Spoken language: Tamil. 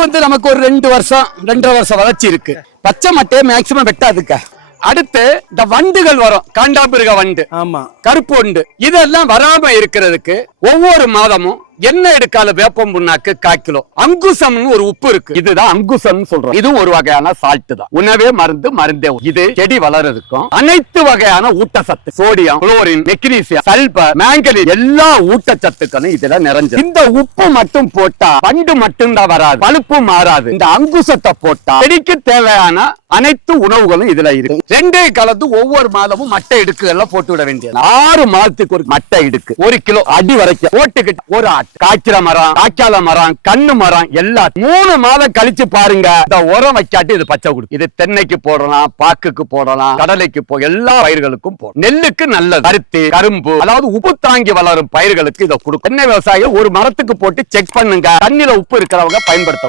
வந்து நமக்கு ஒரு ரெண்டு வருஷம் ரெண்டரை வருஷம் வளர்ச்சி இருக்கு. பச்சை மட்டையை மேக்சிமம் வெட்டாதுக்க அடுத்து இந்த வண்டுகள் வரும். காண்டாமிருக வண்டு ஆமா. கருப்பு வண்டு. இதெல்லாம் வராம இருக்கிறதுக்கு ஒவ்வொரு மாதமும் என்ன எடுக்காத வேப்பம் புண்ணாக்கு காய்க்கிலோ கிலோ? அங்குசம்னு ஒரு உப்பு இருக்கு. இதுதான் அங்குசம் சொல்றோம். இது ஒரு வகையான சால்ட் தான். உணவே மருந்து மருந்தே இது செடி வளர்றதுக்கும் அனைத்து வகையான ஊட்டச்சத்து. சோடியம் குளோரின் மெக்னீசியம் சல்பர் மேங்கனி எல்லா ஊட்டச்சத்துக்களும் இதுல நிறைஞ்சு இந்த உப்பு மட்டும் போட்டா பண்டு மட்டும்தான் வராது. பழுப்பு மாறாது. இந்த அங்குசத்தை போட்டா செடிக்கு தேவையான அனைத்து உணவுகளும் இதுல இருக்கு. ரெண்டே கலந்து ஒவ்வொரு மாதமும் மட்டை இடுக்குகள்ல போட்டு விட வேண்டியது. ஆறு மாதத்துக்கு ஒரு மட்டை இடுக்கு. ஒரு கிலோ அடி வரைக்கும் போட்டுக்கிட்டு ஒரு காய்ச்சல மரம் காய்க்கால மரம் கண்ணு மரம் எல்லா மூணு மாதம் கழிச்சு பாருங்க. இந்த உரம் வைக்காட்டி இது பச்சை கொடுக்கும். இது தென்னைக்கு போடலாம் பாக்குக்கு போடலாம் கடலைக்கு போ எல்லா பயிர்களுக்கும் போடலாம். நெல்லுக்கு நல்லது. பருத்தி கரும்பு அதாவது உப்பு தாங்கி வளரும் பயிர்களுக்கு இதை கொடுக்கும். தென்னை விவசாயம் ஒரு மரத்துக்கு போட்டு செக் பண்ணுங்க. தண்ணியில உப்பு இருக்கிறவங்க பயன்படுத்த